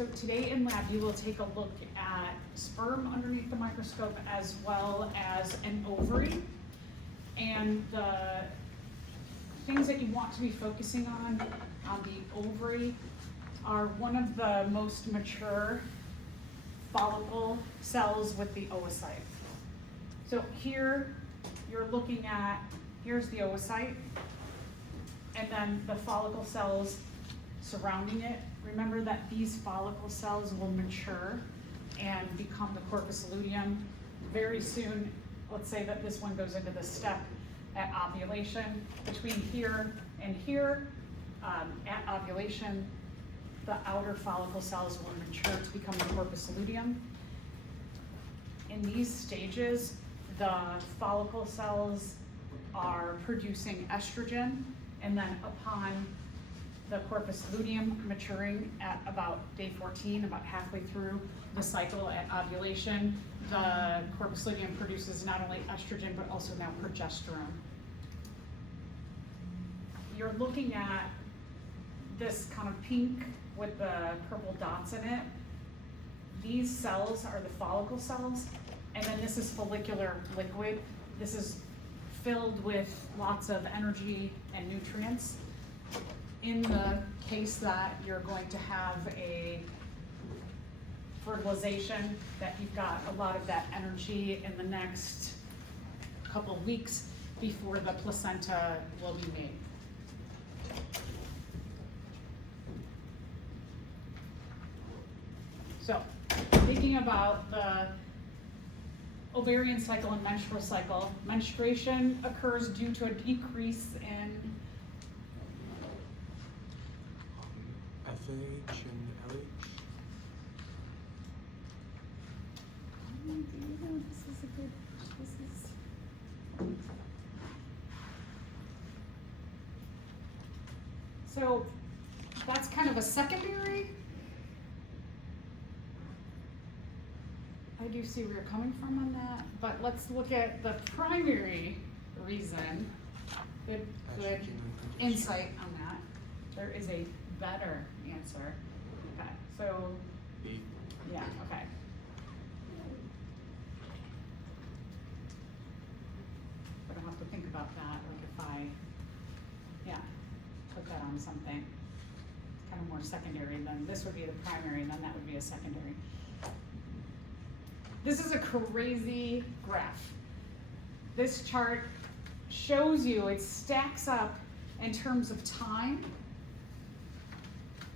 So today in lab, you will take a look at sperm underneath the microscope as well as an ovary. And the things that you want to be focusing on the ovary are one of the most mature follicle cells with the oocyte. So here you're looking at, here's the oocyte, and then the follicle cells surrounding it. Remember that these follicle cells will mature and become the corpus luteum very soon. Let's say that this one goes into the step at ovulation. Between here and here, at ovulation, the outer follicle cells will mature to become the corpus luteum. In these stages, the follicle cells are producing estrogen, and then upon the corpus luteum maturing at about day 14, about halfway through the cycle at ovulation, the corpus luteum produces not only estrogen but also now progesterone. You're looking at this kind of pink with the purple dots in it. These cells are the follicle cells, and then this is follicular liquid. This is filled with lots of energy and nutrients. In the case that you're going to have a fertilization, that you've got a lot of that energy in the next couple of weeks before the placenta will be made. So, thinking about the ovarian cycle and menstrual cycle, menstruation occurs due to a decrease in FH and LH. So that's kind of a secondary. I do see where you're coming from on that, but let's look at the primary reason. Good insight on that. There is a better answer. Okay, so B. yeah, okay. But I'll have to think about that, like if I, put that on something kind of more secondary, then this would be the primary, and then that would be a secondary. This is a crazy graph. This chart shows you, it stacks up in terms of time,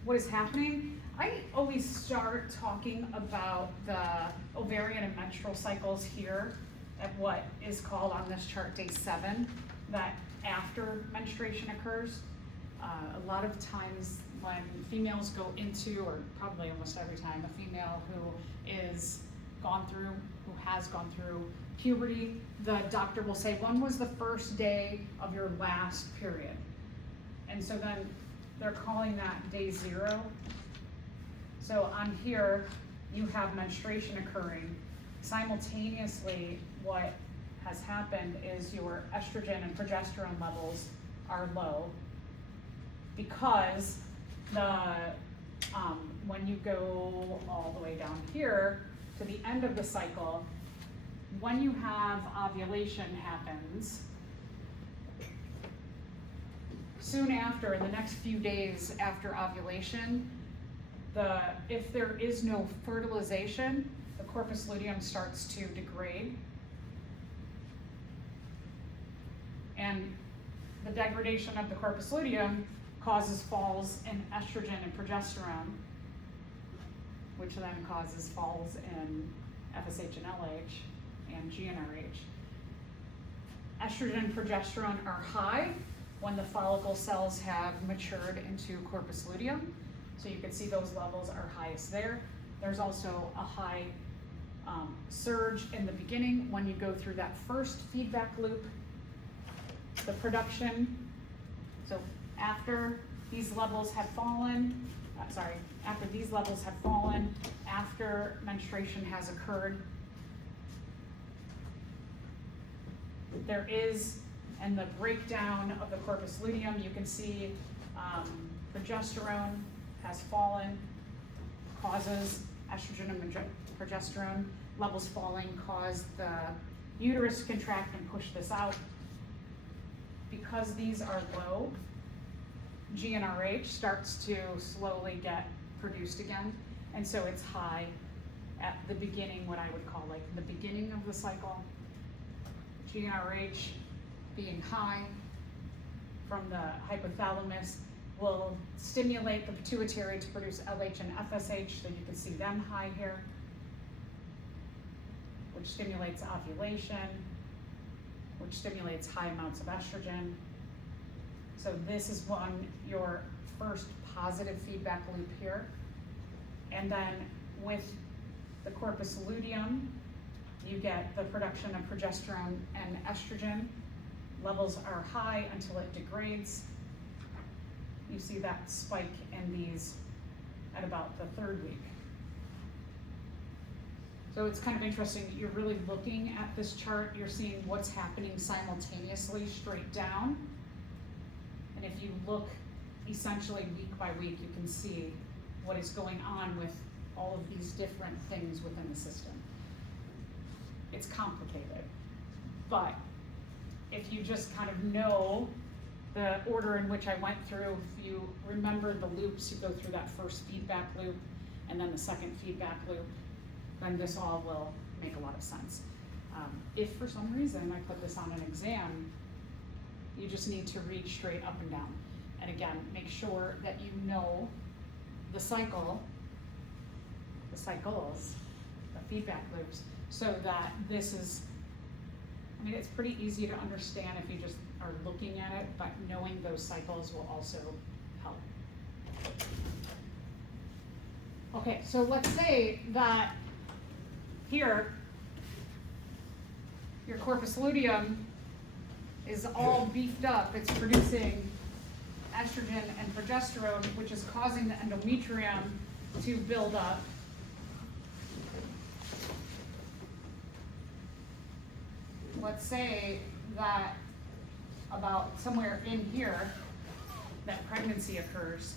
what is happening. I always start talking about the ovarian and menstrual cycles here at what is called on this chart day 7, that after menstruation occurs. A lot of times when females go into, or probably almost every time, a female who has gone through puberty, the doctor will say, when was the first day of your last period? And so then they're calling that day 0. So on here, you have menstruation occurring. Simultaneously, what has happened is your estrogen and progesterone levels are low, because when you go all the way down here to the end of the cycle, when you have ovulation happens, soon after, in the next few days after ovulation, if there is no fertilization, the corpus luteum starts to degrade. And the degradation of the corpus luteum causes falls in estrogen and progesterone, which then causes falls in FSH and LH and GnRH. Estrogen and progesterone are high when the follicle cells have matured into corpus luteum. So you can see those levels are highest there. There's also a high surge in the beginning when you go through that first feedback loop, the production. So after these levels have fallen, after menstruation has occurred, there is, and the breakdown of the corpus luteum, you can see progesterone has fallen, causes estrogen and progesterone levels falling, cause the uterus to contract and push this out. Because these are low, GnRH starts to slowly get produced again, and so it's high at the beginning, what I would call like the beginning of the cycle. GnRH being high from the hypothalamus will stimulate the pituitary to produce LH and FSH, so you can see them high here, which stimulates ovulation, which stimulates high amounts of estrogen. So this is your first positive feedback loop here. And then with the corpus luteum, you get the production of progesterone and estrogen. Levels are high until it degrades. You see that spike in these at about the 3rd week. So it's kind of interesting, you're really looking at this chart, you're seeing what's happening simultaneously straight down. And if you look essentially week by week, you can see what is going on with all of these different things within the system. It's complicated, but if you just kind of know the order in which I went through, if you remember the loops, you go through that first feedback loop and then the second feedback loop, then this all will make a lot of sense. If for some reason I put this on an exam, you just need to read straight up and down. And again, make sure that you know the cycle, the cycles, the feedback loops, so that this is, I mean, it's pretty easy to understand if you just are looking at it, but knowing those cycles will also help. Okay, so let's say that here, your corpus luteum is all beefed up. It's producing estrogen and progesterone, which is causing the endometrium to build up. Let's say that about somewhere in here, that pregnancy occurs.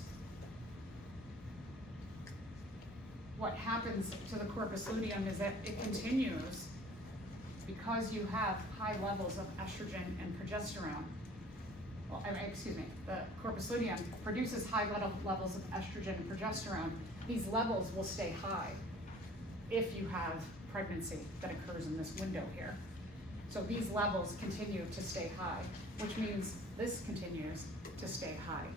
What happens to the corpus luteum is that it continues, because you have high levels of estrogen and progesterone. Well, the corpus luteum produces high levels of estrogen and progesterone. These levels will stay high if you have pregnancy that occurs in this window here. So these levels continue to stay high, which means this continues to stay high.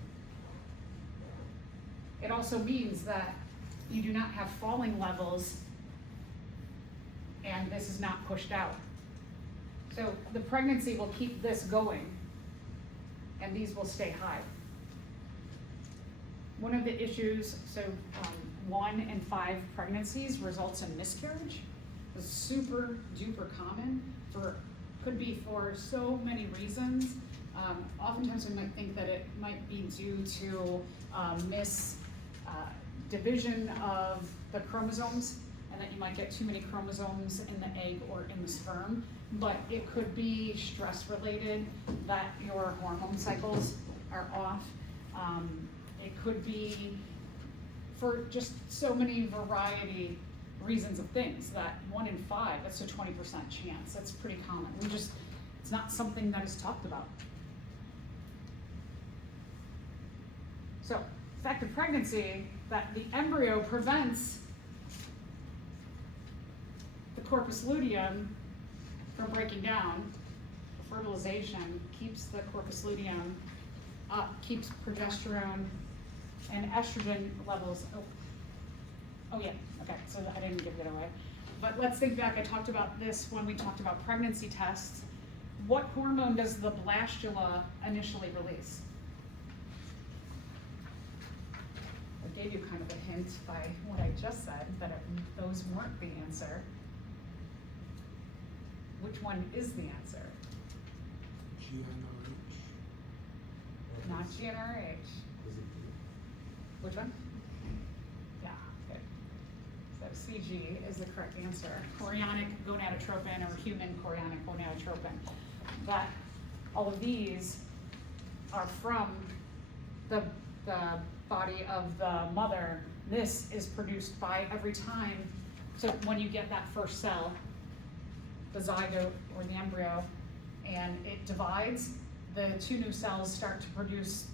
It also means that you do not have falling levels and this is not pushed out. So the pregnancy will keep this going and these will stay high. One of the issues, 1 in 5 pregnancies results in miscarriage. It's super duper common, could be for so many reasons. Oftentimes we might think that it might be due to division of the chromosomes, and that you might get too many chromosomes in the egg or in the sperm, but it could be stress related, that your hormone cycles are off. It could be for just so many variety reasons of things, that 1 in 5, that's a 20% chance. That's pretty common. It's not something that is talked about. So, fact of pregnancy, that the embryo prevents the corpus luteum from breaking down. The fertilization keeps the corpus luteum up, keeps progesterone and estrogen levels. Oh yeah, okay, so I didn't give it away. But let's think back, I talked about this when we talked about pregnancy tests. What hormone does the blastula initially release? I gave you kind of a hint by what I just said, that those weren't the answer. Which one is the answer? GnRH. Not GnRH. Which one? Yeah, good. So CG is the correct answer. Chorionic gonadotropin or human chorionic gonadotropin. But all of these are from the body of the mother, this is produced by every time. So when you get that first cell, the zygote or the embryo, and it divides, the 2 new cells start to produce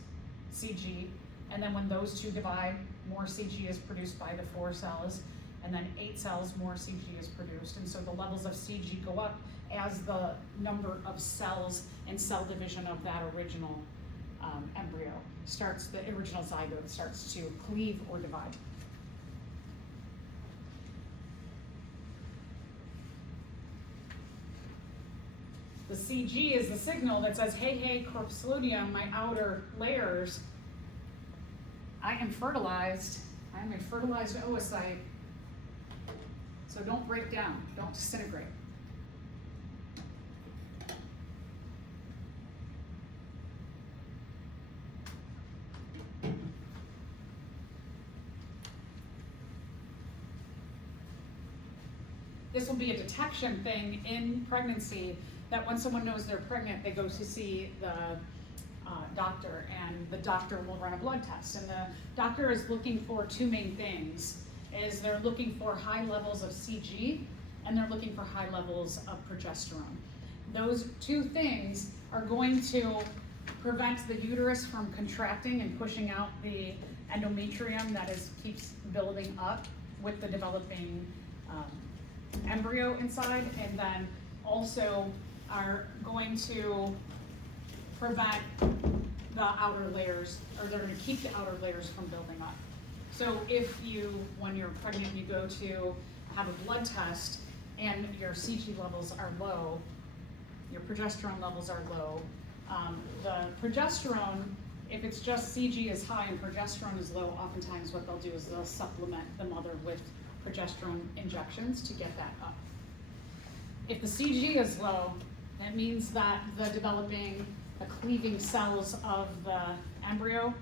CG, and then when those 2 divide, more CG is produced by the 4 cells, and then 8 cells, more CG is produced. And so the levels of CG go up as the number of cells and cell division of that original embryo starts, the original zygote starts to cleave or divide. The CG is the signal that says, hey, hey, corpus luteum, my outer layers, I am fertilized. I am a fertilized oocyte. So don't break down, don't disintegrate. This will be a detection thing in pregnancy, that when someone knows they're pregnant, they go to see the doctor, and the doctor will run a blood test. And the doctor is looking for 2 main things. Is they're looking for high levels of CG, and they're looking for high levels of progesterone. Those 2 things are going to prevent the uterus from contracting and pushing out the endometrium that keeps building up with the developing embryo inside, and then also are going to prevent the outer layers, or they're going to keep the outer layers from building up. So if you, when you're pregnant, you go to have a blood test and your CG levels are low, your progesterone levels are low, the progesterone, if it's just CG is high and progesterone is low, oftentimes what they'll do is they'll supplement the mother with progesterone injections to get that up. If the CG is low, that means that the cleaving cells of the embryo,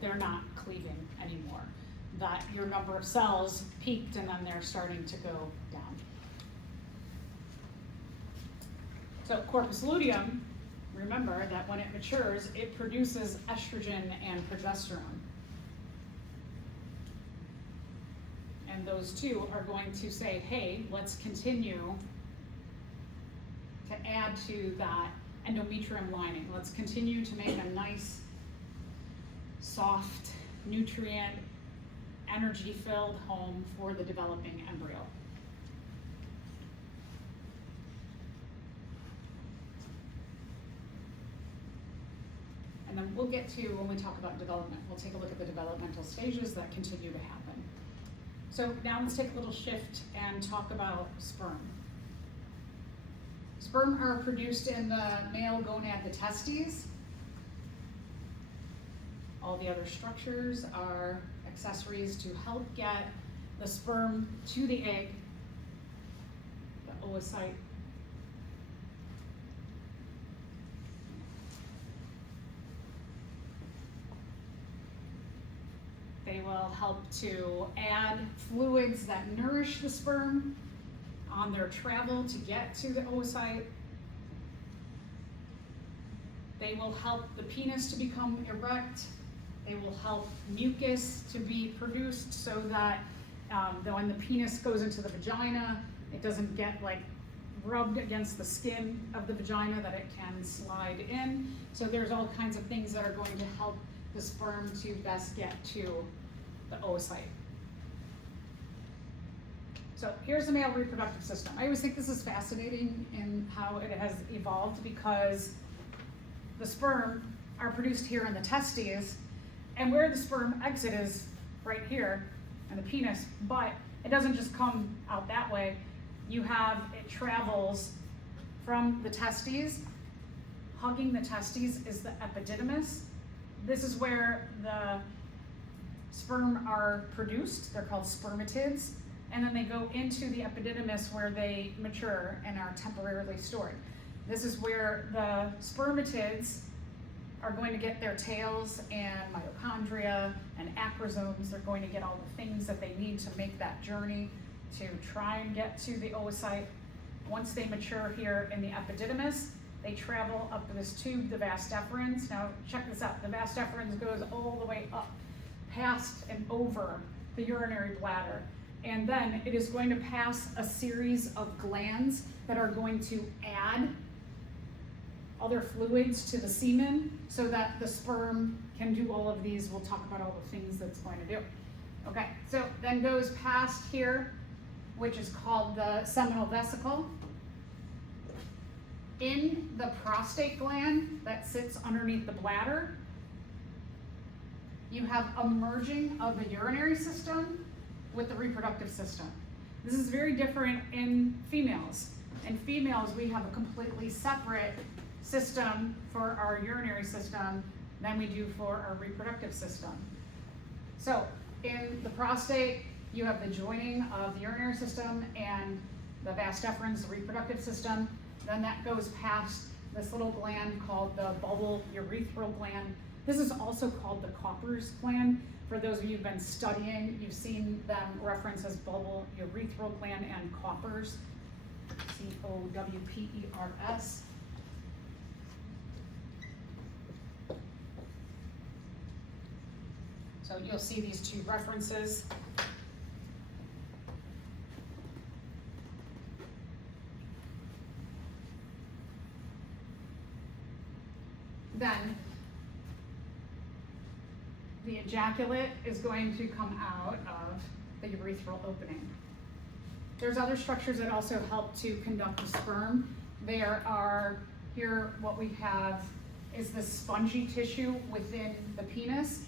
they're not cleaving anymore. That your number of cells peaked and then they're starting to go down. So corpus luteum, remember that when it matures, it produces estrogen and progesterone. And those 2 are going to say, hey, let's continue to add to that endometrium lining. Let's continue to make a nice, soft, nutrient, energy-filled home for the developing embryo. And then we'll get to, when we talk about development, we'll take a look at the developmental stages that continue to happen. So now let's take a little shift and talk about sperm. Sperm are produced in the male gonad, the testes. All the other structures are accessories to help get the sperm to the egg, the oocyte. They will help to add fluids that nourish the sperm on their travel to get to the oocyte. They will help the penis to become erect. They will help mucus to be produced so that when the penis goes into the vagina, it doesn't get like rubbed against the skin of the vagina, that it can slide in. So there's all kinds of things that are going to help the sperm to best get to the oocyte. So here's the male reproductive system. I always think this is fascinating in how it has evolved, because the sperm are produced here in the testes, and where the sperm exit is right here in the penis, but it doesn't just come out that way. It travels from the testes. Hugging the testes is the epididymis. This is where the sperm are produced. They're called spermatids. And then they go into the epididymis where they mature and are temporarily stored. This is where the spermatids are going to get their tails and mitochondria and acrosomes. They're going to get all the things that they need to make that journey to try and get to the oocyte. Once they mature here in the epididymis, they travel up this tube, the vas deferens. Now check this out, the vas deferens goes all the way up, past and over the urinary bladder. And then it is going to pass a series of glands that are going to add other fluids to the semen so that the sperm can do all of these. We'll talk about all the things that's going to do. Okay, so then goes past here, which is called the seminal vesicle. In the prostate gland that sits underneath the bladder, you have a merging of the urinary system with the reproductive system. This is very different in females. In females, we have a completely separate system for our urinary system than we do for our reproductive system. So in the prostate, you have the joining of the urinary system and the vas deferens, the reproductive system. Then that goes past this little gland called the bubble urethral gland. This is also called the Cowper's gland. For those of you who've been studying, you've seen them referenced as bubble urethral gland and Cowper's, C-O-W-P-E-R-S. So you'll see these two references. Then the ejaculate is going to come out of the urethral opening. There's other structures that also help to conduct the sperm. There are, here what we have is the spongy tissue within the penis.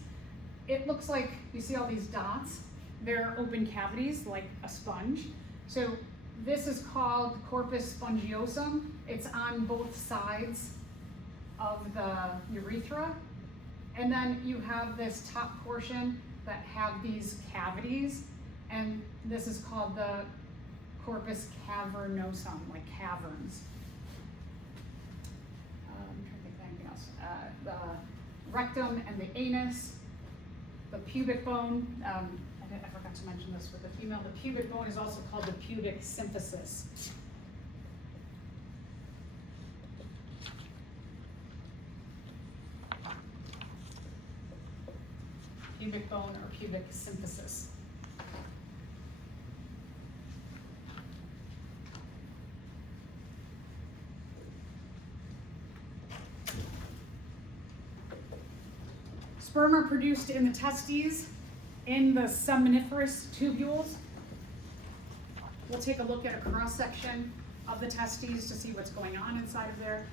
It looks like, you see all these dots? They're open cavities like a sponge. So this is called corpus spongiosum. It's on both sides of the urethra. And then you have this top portion that have these cavities, and this is called the corpus cavernosum, like caverns. I'm trying to think of anything else. The rectum and the anus, the pubic bone. I forgot to mention this with the female. The pubic bone is also called the pubic symphysis. Pubic bone or pubic symphysis. Sperm are produced in the testes, in the seminiferous tubules. We'll take a look at a cross-section of the testes to see what's going on inside of there.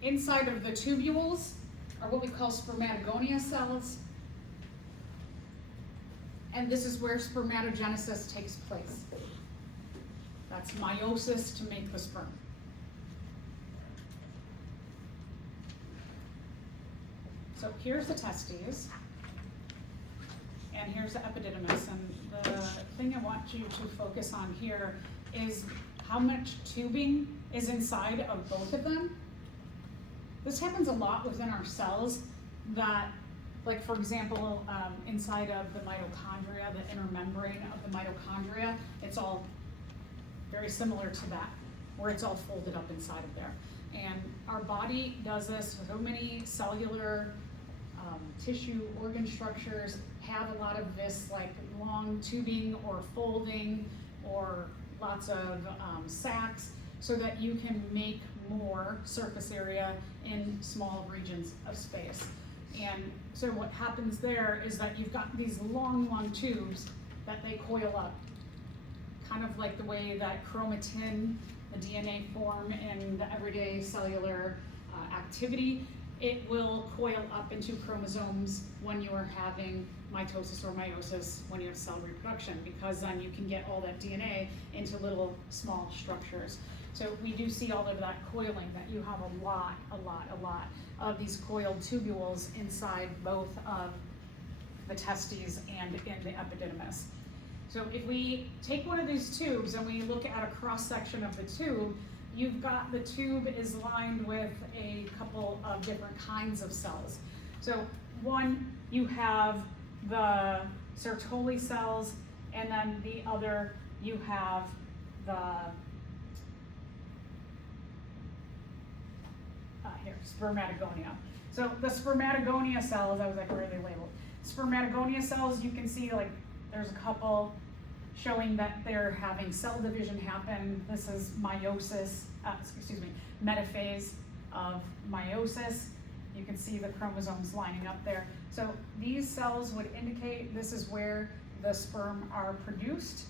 Inside of the tubules are what we call spermatogonia cells. And this is where spermatogenesis takes place. That's meiosis to make the sperm. So here's the testes, and here's the epididymis. And the thing I want you to focus on here is how much tubing is inside of both of them. This happens a lot within our cells that, like for example, inside of the mitochondria, the inner membrane of the mitochondria, it's all very similar to that, where it's all folded up inside of there. And our body does this. So many cellular tissue organ structures have a lot of this like long tubing or folding or lots of sacs so that you can make more surface area in small regions of space. And so what happens there is that you've got these long tubes that they coil up, kind of like the way that chromatin, the DNA form in the everyday cellular activity. It will coil up into chromosomes when you are having mitosis or meiosis, when you have cell reproduction, because then you can get all that DNA into little small structures. So we do see all of that coiling, that you have a lot of these coiled tubules inside both of the testes and in the epididymis. So if we take one of these tubes and we look at a cross-section of the tube, you've got the tube is lined with a couple of different kinds of cells. So one, you have the Sertoli cells, and then the other, you have the, here, spermatogonia. So the spermatogonia cells, I was like, where are they labeled? Spermatogonia cells, you can see like there's a couple showing that they're having cell division happen. This is meiosis, metaphase of meiosis. You can see the chromosomes lining up there. So these cells would indicate this is where the sperm are produced.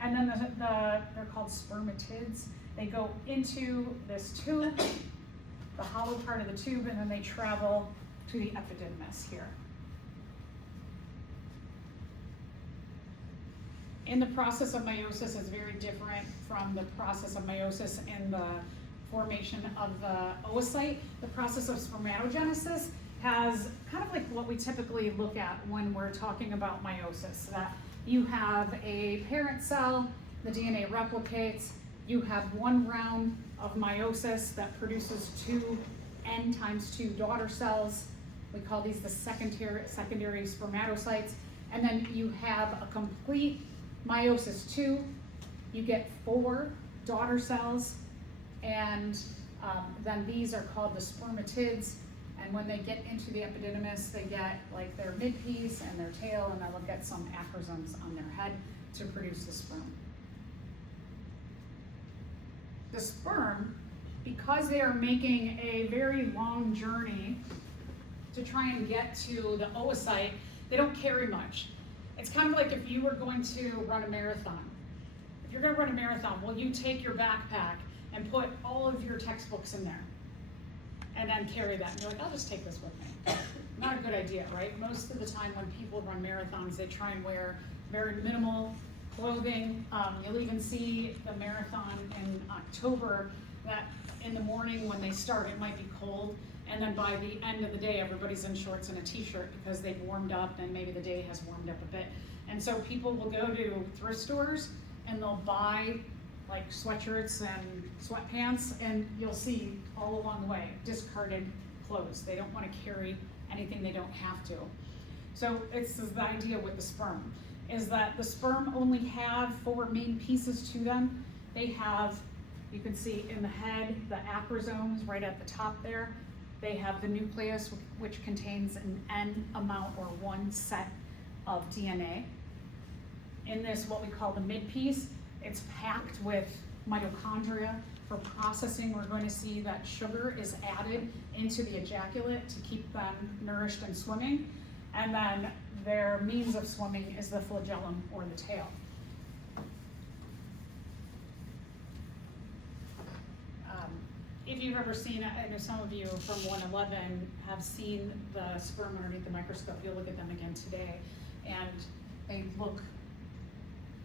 And then they're called spermatids. They go into this tube, the hollow part of the tube, and then they travel to the epididymis here. In the process of meiosis is very different from the process of meiosis in the formation of the oocyte. The process of spermatogenesis has kind of like what we typically look at when we're talking about meiosis, that you have a parent cell, the DNA replicates, you have one round of meiosis that produces two N times 2 daughter cells. We call these the secondary spermatocytes. And then you have a complete meiosis 2, you get 4 daughter cells, and then these are called the spermatids. And when they get into the epididymis, they get like their midpiece and their tail, and they'll get some acrosomes on their head to produce the sperm. The sperm, because they are making a very long journey to try and get to the oocyte, they don't carry much. It's kind of like if you were going to run a marathon. If you're going to run a marathon, well, you take your backpack and put all of your textbooks in there and then carry that. And you're like, I'll just take this with me. Not a good idea, right? Most of the time when people run marathons, they try and wear very minimal clothing. You'll even see the marathon in October that in the morning when they start, it might be cold. And then by the end of the day, everybody's in shorts and a t-shirt because they've warmed up and maybe the day has warmed up a bit. And so people will go to thrift stores and they'll buy like sweatshirts and sweatpants, and you'll see all along the way discarded clothes. They don't want to carry anything they don't have to. So it's the idea with the sperm, is that the sperm only have 4 main pieces to them. They have, you can see in the head, the acrosomes right at the top there. They have the nucleus, which contains an N amount or 1 set of DNA. In this, what we call the midpiece, it's packed with mitochondria. For processing, we're going to see that sugar is added into the ejaculate to keep them nourished and swimming. And then their means of swimming is the flagellum or the tail. If you've ever seen, I know some of you from 111 have seen the sperm underneath the microscope. You'll look at them again today, and they look,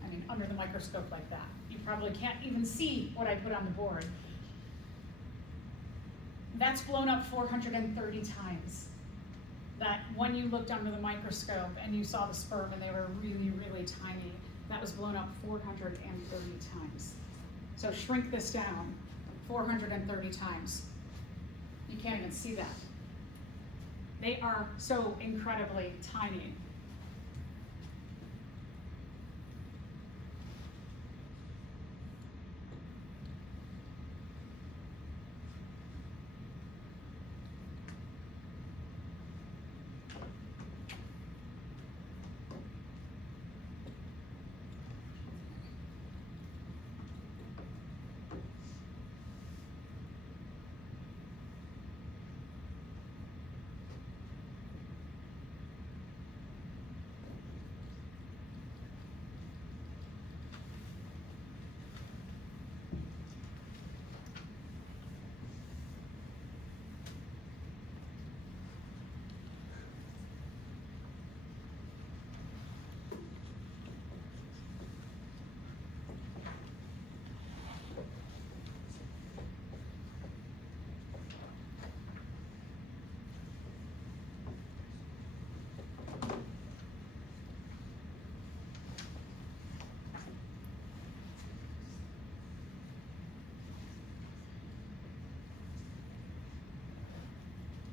I mean, under the microscope like that. You probably can't even see what I put on the board. That's blown up 430 times. That when you looked under the microscope and you saw the sperm and they were really, really tiny, that was blown up 430 times. So shrink this down 430 times. You can't even see that. They are so incredibly tiny.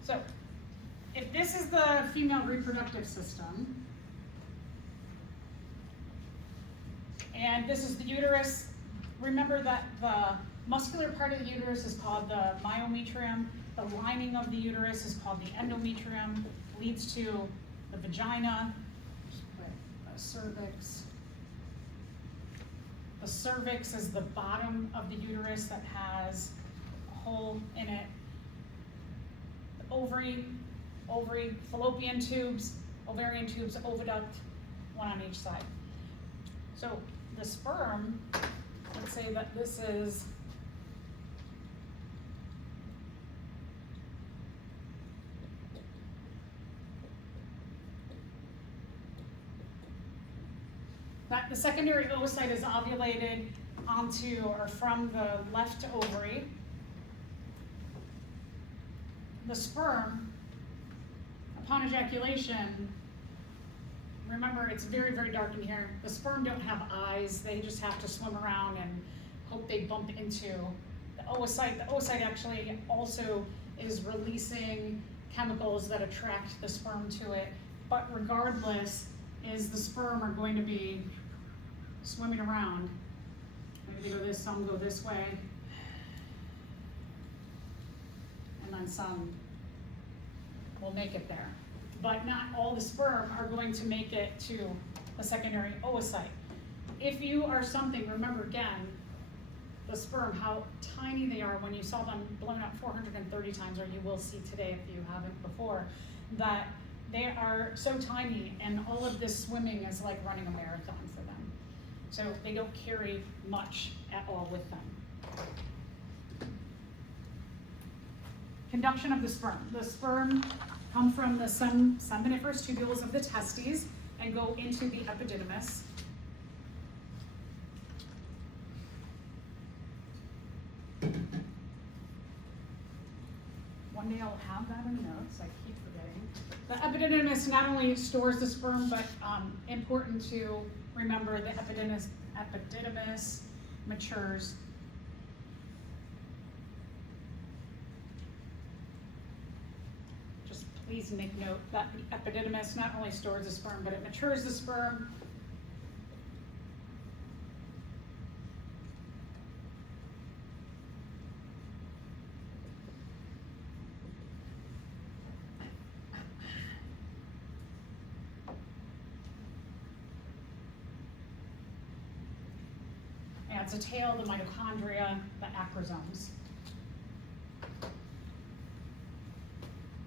So, if if this is the female reproductive system, and this is the uterus, remember that the muscular part of the uterus is called the myometrium, the lining of the uterus is called the endometrium, leads to the vagina, cervix. The cervix is the bottom of the uterus that has a hole in it. The ovary, fallopian tubes, ovarian tubes, oviduct, one on each side. So the sperm, let's say that this is that the secondary oocyte is ovulated onto or from the left ovary. The sperm, upon ejaculation, remember it's very, very dark in here. The sperm don't have eyes, they just have to swim around and hope they bump into the oocyte. The oocyte actually also is releasing chemicals that attract the sperm to it, but regardless, is the sperm are going to be swimming around. Maybe they go this, some go this way, and then some will make it there. But not all the sperm are going to make it to the secondary oocyte. If you are something, remember again, the sperm, how tiny they are when you saw them blown up 430 times, or you will see today if you haven't before, that they are so tiny, and all of this swimming is like running a marathon for them. So they don't carry much at all with them. Conduction of the sperm. The sperm come from the seminiferous tubules of the testes and go into the epididymis. One day I'll have that in notes, I keep forgetting. The epididymis not only stores the sperm, but important to remember, the epididymis matures. Just please make note that the epididymis not only stores the sperm, but it matures the sperm. Adds a tail, the mitochondria, the acrosomes.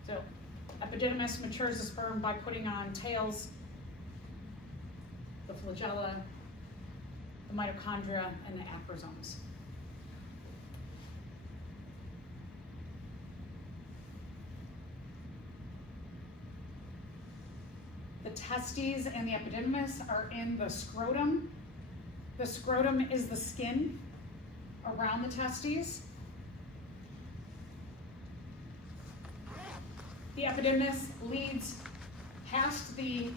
So epididymis matures the sperm by putting on tails, the flagella, the mitochondria, and the acrosomes. The testes and the epididymis are in the scrotum. The scrotum is the skin around the testes. The epididymis leads past the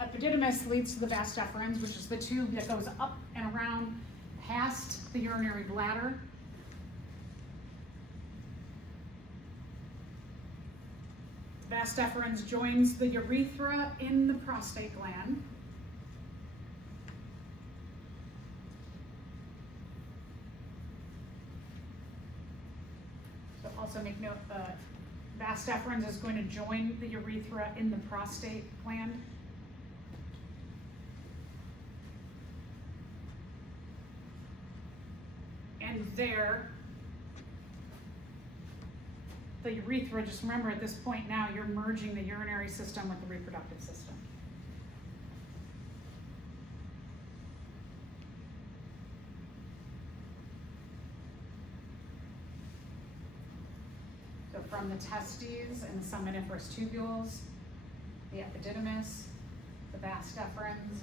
epididymis leads to the vas deferens, which is the tube that goes up and around past the urinary bladder. Vas deferens joins the urethra in the prostate gland. Also make note, the vas deferens is going to join the urethra in the prostate gland. And there, the urethra, just remember at this point now, you're merging the urinary system with the reproductive system. From the testes and the seminiferous tubules, the epididymis, the vas deferens,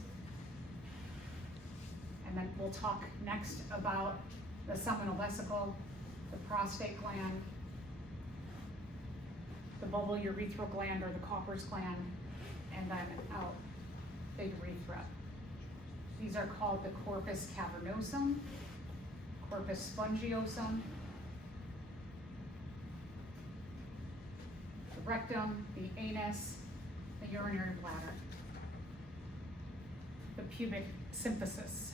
and then we'll talk next about the seminal vesicle, the prostate gland, the bulbourethral gland or the Cowper's gland, and then out the urethra. These are called the corpus cavernosum, corpus spongiosum, rectum, the anus, the urinary bladder, the pubic symphysis.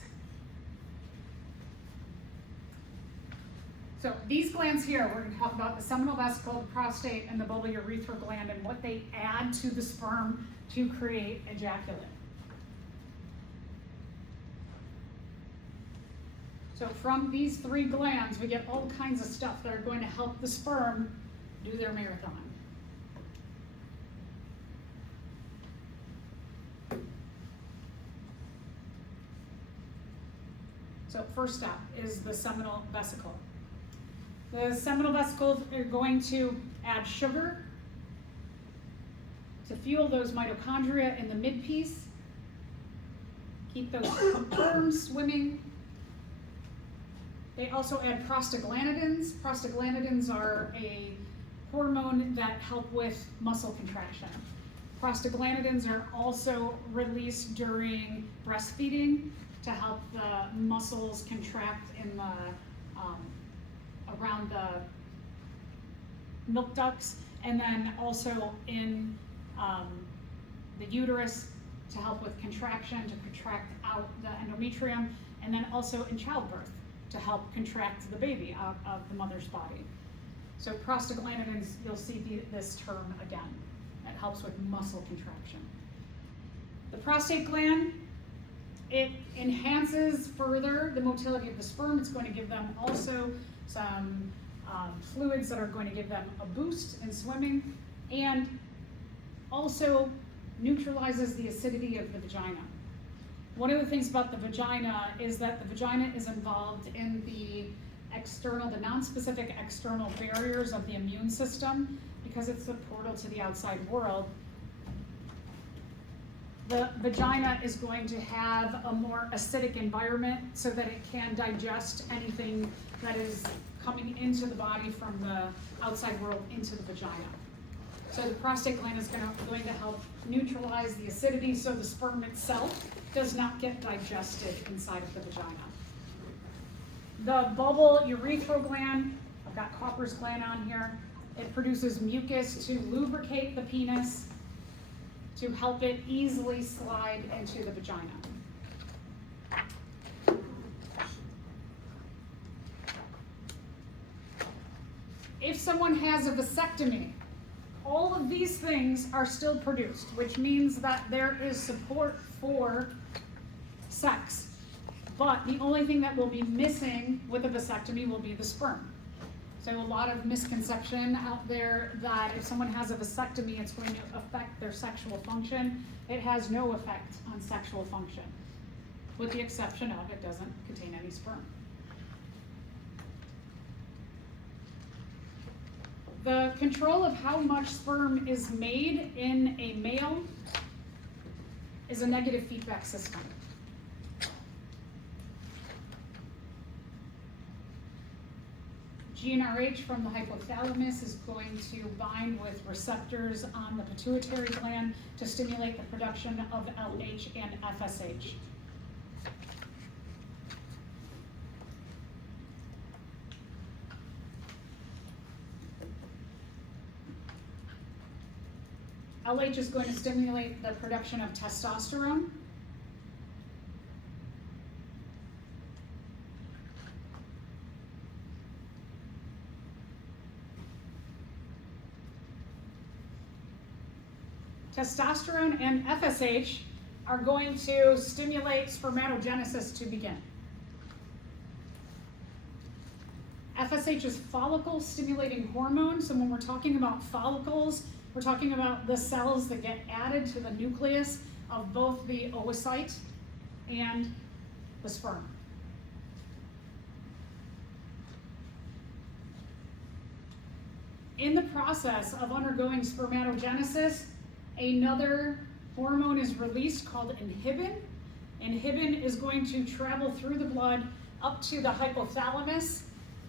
So these glands here, we're going to talk about the seminal vesicle, the prostate, and the bulbourethral gland, and what they add to the sperm to create ejaculate. So from these three glands, we get all kinds of stuff that are going to help the sperm do their marathon. So first step is the seminal vesicle. The seminal vesicles are going to add sugar to fuel those mitochondria in the midpiece, keep those sperms swimming. They also add prostaglandins. Prostaglandins are a hormone that help with muscle contraction. Prostaglandins are also released during breastfeeding to help the muscles contract in the around the milk ducts, and then also in the uterus to help with contraction, to contract out the endometrium, and then also in childbirth to help contract the baby out of the mother's body. So prostaglandins, you'll see this term again. It helps with muscle contraction. The prostate gland, it enhances further the motility of the sperm. It's going to give them also some fluids that are going to give them a boost in swimming, and also neutralizes the acidity of the vagina. One of the things about the vagina is that the vagina is involved in the non-specific external barriers of the immune system, because it's the portal to the outside world. The vagina is going to have a more acidic environment so that it can digest anything that is coming into the body from the outside world into the vagina. So the prostate gland is going to help neutralize the acidity so the sperm itself does not get digested inside of the vagina. The bulbourethral gland, I've got Copper's gland on here. It produces mucus to lubricate the penis, to help it easily slide into the vagina. If someone has a vasectomy, all of these things are still produced, which means that there is support for sex. But the only thing that will be missing with a vasectomy will be the sperm. So a lot of misconception out there that if someone has a vasectomy, it's going to affect their sexual function. It has no effect on sexual function, with the exception of it doesn't contain any sperm. The control of how much sperm is made in a male is a negative feedback system. GnRH from the hypothalamus is going to bind with receptors on the pituitary gland to stimulate the production of LH and FSH. LH is going to stimulate the production of testosterone. Testosterone and FSH are going to stimulate spermatogenesis to begin. FSH is follicle stimulating hormone, so when we're talking about follicles, we're talking about the cells that get added to the nucleus of both the oocyte and the sperm. In the process of undergoing spermatogenesis, another hormone is released called inhibin. Inhibin is going to travel through the blood up to the hypothalamus,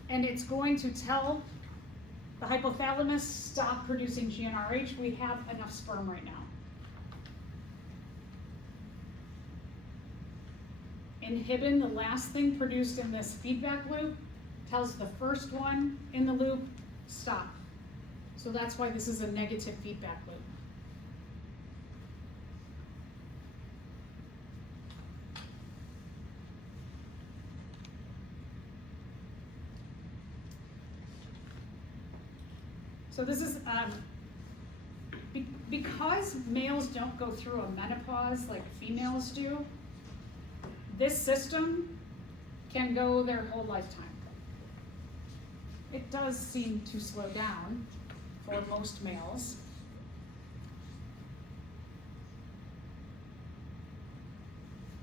and it's going to tell the hypothalamus, stop producing GnRH. We have enough sperm right now. Inhibin, the last thing produced in this feedback loop, tells the first one in the loop, stop. So So that's why this is a negative feedback loop. So this is, because males don't go through a menopause like females do, this system can go their whole lifetime. It does seem to slow down for most males.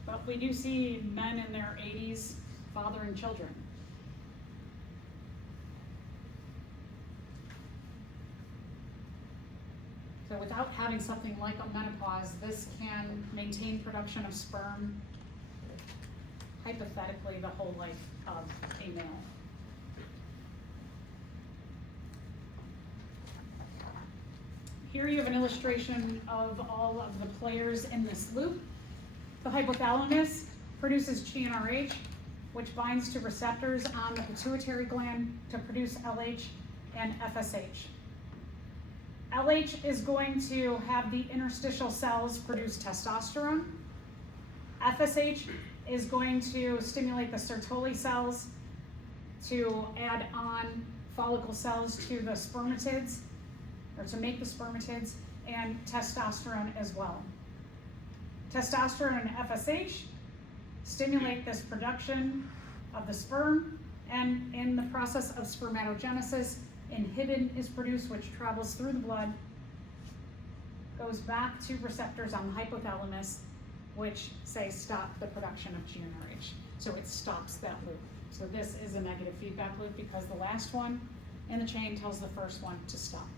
But we do see men in their 80s fathering children. So without having something like a menopause, this can maintain production of sperm, hypothetically, the whole life of a male. Here you have an illustration of all of the players in this loop. The hypothalamus produces GnRH, which binds to receptors on the pituitary gland to produce LH and FSH. LH is going to have the interstitial cells produce testosterone. FSH is going to stimulate the Sertoli cells to add on follicle cells to the spermatids, or to make the spermatids, and testosterone as well. Testosterone and FSH stimulate this production of the sperm, and in the process of spermatogenesis, inhibin is produced, which travels through the blood, goes back to receptors on the hypothalamus, which say stop the production of GnRH. So it stops that loop. So this is a negative feedback loop because the last one in the chain tells the first one to stop.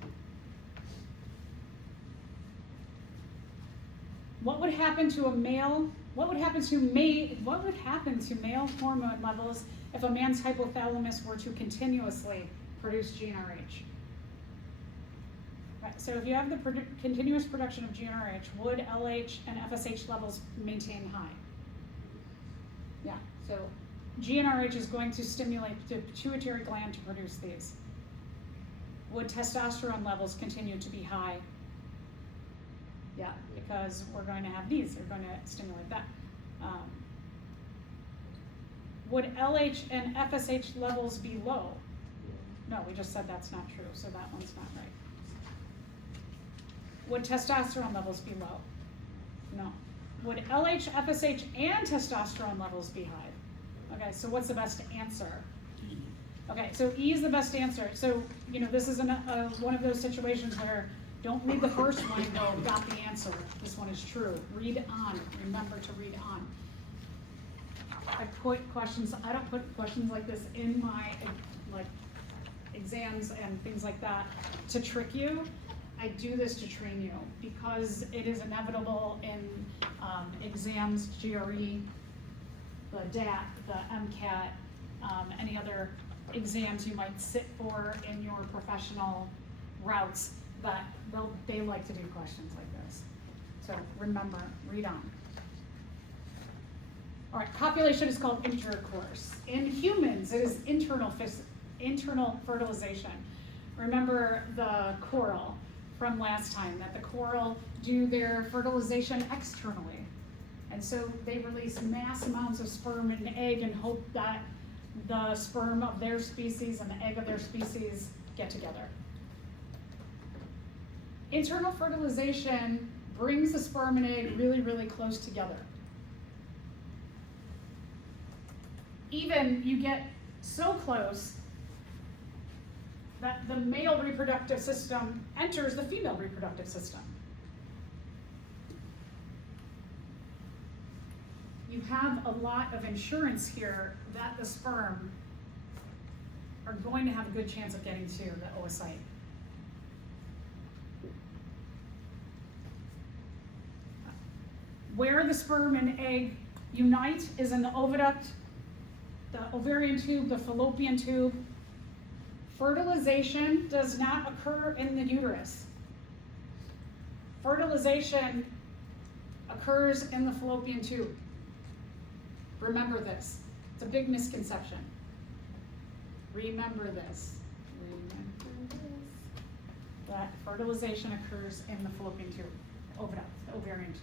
What would happen to a male? What would happen to male hormone levels if a man's hypothalamus were to continuously produce GnRH? Right, so if you have the continuous production of GnRH, would LH and FSH levels maintain high? Yeah, so GnRH is going to stimulate the pituitary gland to produce these. Would testosterone levels continue to be high? Yeah, because we're going to have these, they're going to stimulate that. Would LH and FSH levels be low? No, we just said that's not true, so that one's not right. Would testosterone levels be low? No. Would LH, FSH, and testosterone levels be high? Okay, so what's the best answer? Okay, so E is the best answer. So, you know, this is one of those situations where don't read the first one and go, got the answer. This one is true. Read on. Remember to read on. I don't put questions like this in my exams and things like that to trick you. I do this to train you because it is inevitable in exams, GRE, the DAT, the MCAT, any other exams you might sit for in your professional routes, that they like to do questions like this. So remember, read on. All right, copulation is called intercourse. In humans, it is internal fertilization. Remember the coral from last time, that the coral do their fertilization externally. And so they release mass amounts of sperm and egg and hope that the sperm of their species and the egg of their species get together. Internal fertilization brings the sperm and egg really, really close together. Even you get so close that the male reproductive system enters the female reproductive system. You have a lot of insurance here that the sperm are going to have a good chance of getting to the oocyte. Where the sperm and egg unite is in the oviduct, the ovarian tube, the fallopian tube. Fertilization does not occur in the uterus. Fertilization occurs in the fallopian tube. Remember this. It's a big misconception. Remember this. Remember this. that fertilization occurs in the fallopian tube, ovarian tube.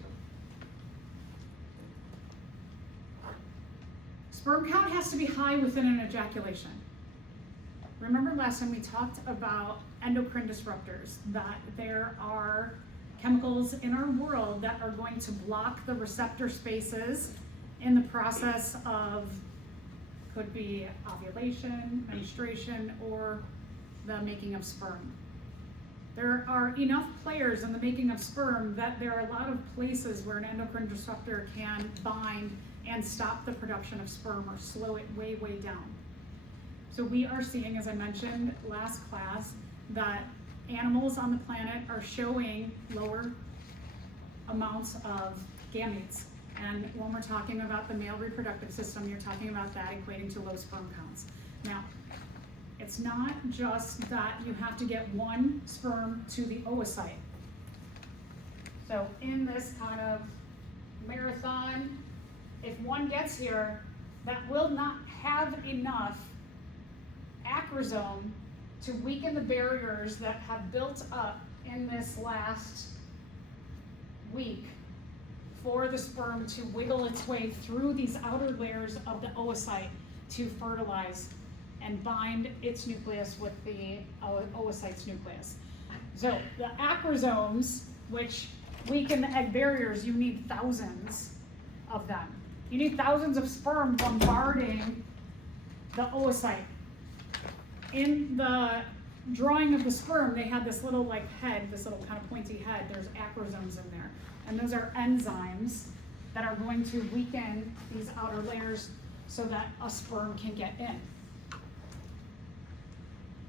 Sperm count has to be high within an ejaculation. Remember last time we talked about endocrine disruptors, that there are chemicals in our world that are going to block the receptor spaces in the process of, could be ovulation, menstruation, or the making of sperm. There are enough players in the making of sperm that there are a lot of places where an endocrine disruptor can bind and stop the production of sperm or slow it way, way down. So we are seeing, as I mentioned last class, that animals on the planet are showing lower amounts of gametes. And when we're talking about the male reproductive system, you're talking about that equating to low sperm counts. Now, it's not just that you have to get one sperm to the oocyte. So in this kind of marathon, if one gets here, that will not have enough acrosome to weaken the barriers that have built up in this last week for the sperm to wiggle its way through these outer layers of the oocyte to fertilize and bind its nucleus with the oocyte's nucleus. So the acrosomes, which weaken the egg barriers, you need thousands of them. You need thousands of sperm bombarding the oocyte. In the drawing of the sperm, they had this little like head, this little kind of pointy head. There's acrosomes in there. And those are enzymes that are going to weaken these outer layers so that a sperm can get in.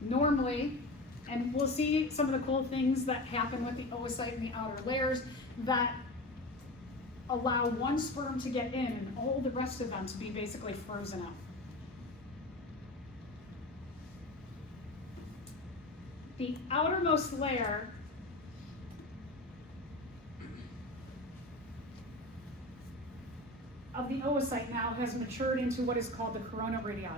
Normally, and we'll see some of the cool things that happen with the oocyte and the outer layers that allow one sperm to get in and all the rest of them to be basically frozen up. The outermost layer of the oocyte now has matured into what is called the corona radiata.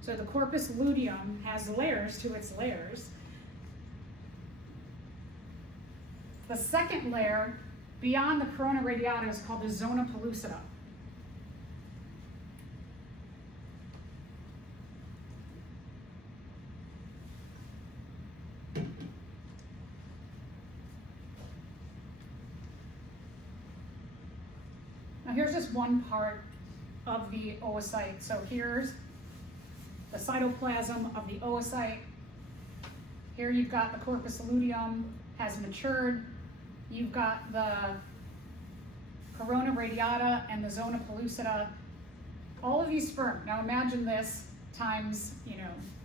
So the corpus luteum has layers to its layers. The second layer beyond the corona radiata is called the zona pellucida. Now here's just one part of the oocyte. So here's the cytoplasm of the oocyte. Here you've got the corpus luteum has matured. You've got the corona radiata and the zona pellucida. All of these sperm. Now imagine this times,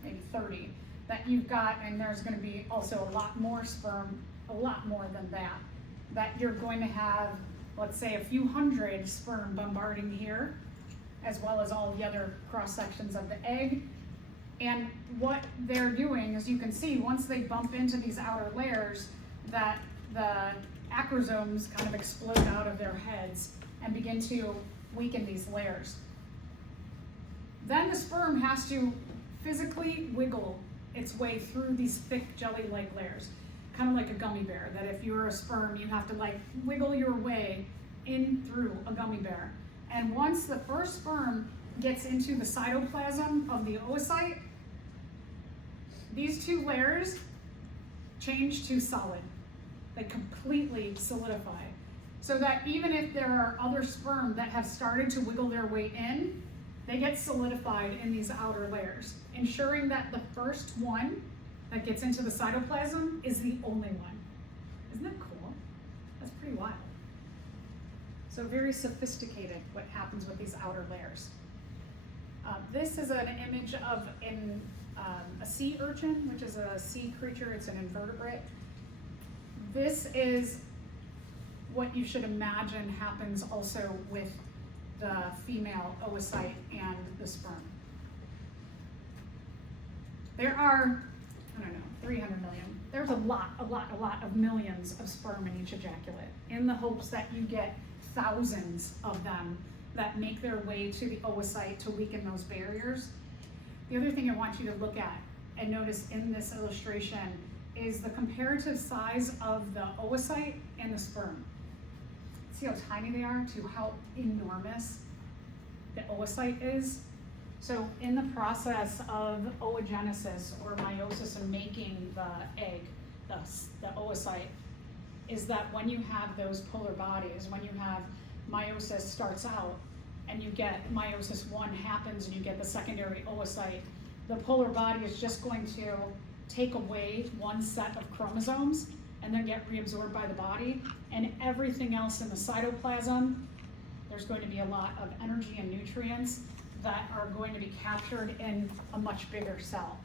maybe 30 that you've got, and there's going to be also a lot more sperm, a lot more than that you're going to have, let's say, a few hundred sperm bombarding here, as well as all the other cross sections of the egg. And what they're doing, as you can see, once they bump into these outer layers, that the acrosomes kind of explode out of their heads and begin to weaken these layers. Then the sperm has to physically wiggle its way through these thick jelly-like layers, kind of like a gummy bear, that if you're a sperm, you have to like wiggle your way in through a gummy bear. And once the first sperm gets into the cytoplasm of the oocyte, these two layers change to solid. They completely solidify. So that even if there are other sperm that have started to wiggle their way in, they get solidified in these outer layers, ensuring that the first one that gets into the cytoplasm is the only one. Isn't that cool? That's pretty wild. So very sophisticated what happens with these outer layers. This is an image of a sea urchin, which is a sea creature. It's an invertebrate. This is what you should imagine happens also with the female oocyte and the sperm. There are, 300 million. There's a lot of millions of sperm in each ejaculate, in the hopes that you get thousands of them that make their way to the oocyte to weaken those barriers. The other thing I want you to look at and notice in this illustration is the comparative size of the oocyte and the sperm. See how tiny they are to how enormous the oocyte is? So in the process of oogenesis or meiosis and making the egg, the oocyte, is that when you have those polar bodies, when you have meiosis starts out and you get meiosis 1 happens and you get the secondary oocyte, the polar body is just going to take away one set of chromosomes and then get reabsorbed by the body, and everything else in the cytoplasm, there's going to be a lot of energy and nutrients that are going to be captured in a much bigger cell.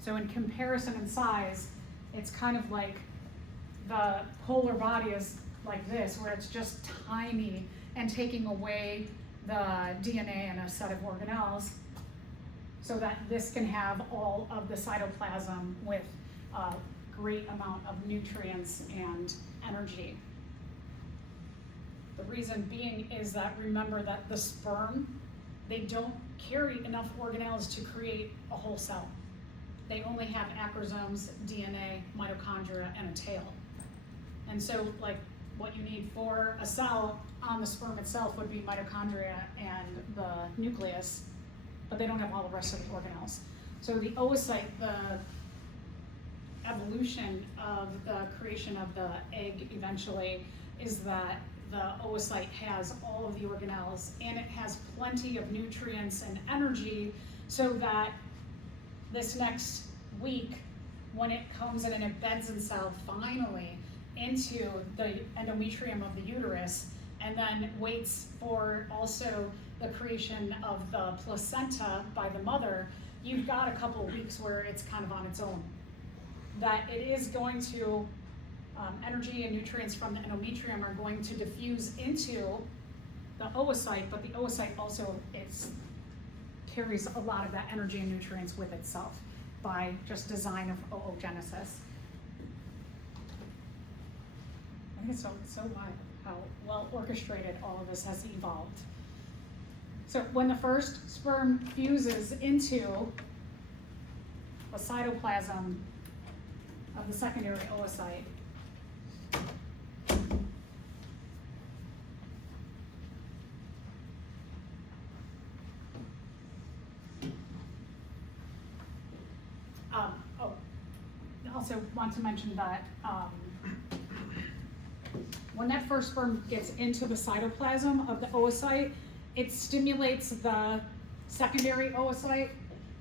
So in comparison in size, it's kind of like the polar body is like this, where it's just tiny and taking away the DNA and a set of organelles so that this can have all of the cytoplasm with a great amount of nutrients and energy. The reason being is that, remember that the sperm, they don't carry enough organelles to create a whole cell. They only have acrosomes, DNA, mitochondria, and a tail. And so, like, what you need for a cell on the sperm itself would be mitochondria and the nucleus, but they don't have all the rest of the organelles. So the oocyte, the evolution of the creation of the egg eventually is that the oocyte has all of the organelles and it has plenty of nutrients and energy, so that this next week, when it comes in and it beds itself finally into the endometrium of the uterus, and then waits for also the creation of the placenta by the mother, you've got a couple of weeks where it's kind of on its own. That it is going to, energy and nutrients from the endometrium are going to diffuse into the oocyte, but the oocyte also carries a lot of that energy and nutrients with itself by just design of oogenesis. I think it's so wild how well orchestrated all of this has evolved. So when the first sperm fuses into the cytoplasm of the secondary oocyte, I also want to mention that when that first sperm gets into the cytoplasm of the oocyte, it stimulates the secondary oocyte.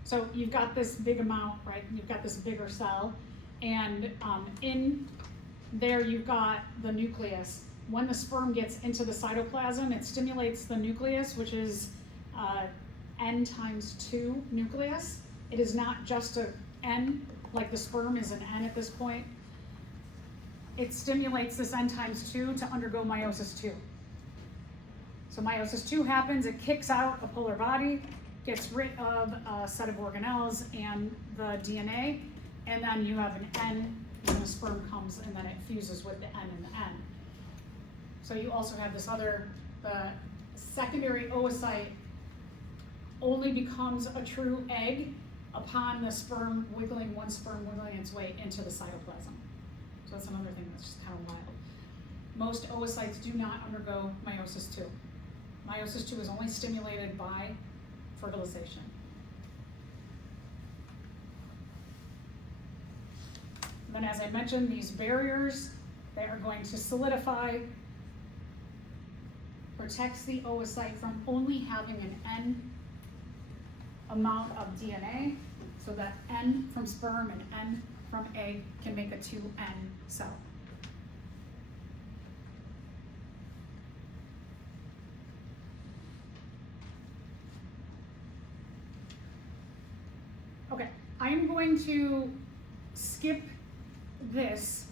So you've got this big amount, right? You've got this bigger cell, and in there you've got the nucleus. When the sperm gets into the cytoplasm, it stimulates the nucleus, which is N times 2 nucleus. It is not just a N, like the sperm is an N at this point. It stimulates this N times 2 to undergo meiosis 2. So meiosis 2 happens, it kicks out a polar body, gets rid of a set of organelles and the DNA, and then you have an N when the sperm comes, and then it fuses with the N and the N. So you also have this other, the secondary oocyte only becomes a true egg upon the sperm wiggling its way into the cytoplasm. So that's another thing that's just kind of wild. Most oocytes do not undergo meiosis 2. Meiosis 2 is only stimulated by fertilization. And then, as I mentioned, these barriers, they are going to solidify, protects the oocyte from only having an N amount of DNA, so that N from sperm and N from egg can make a 2N cell. Okay, I am going to skip this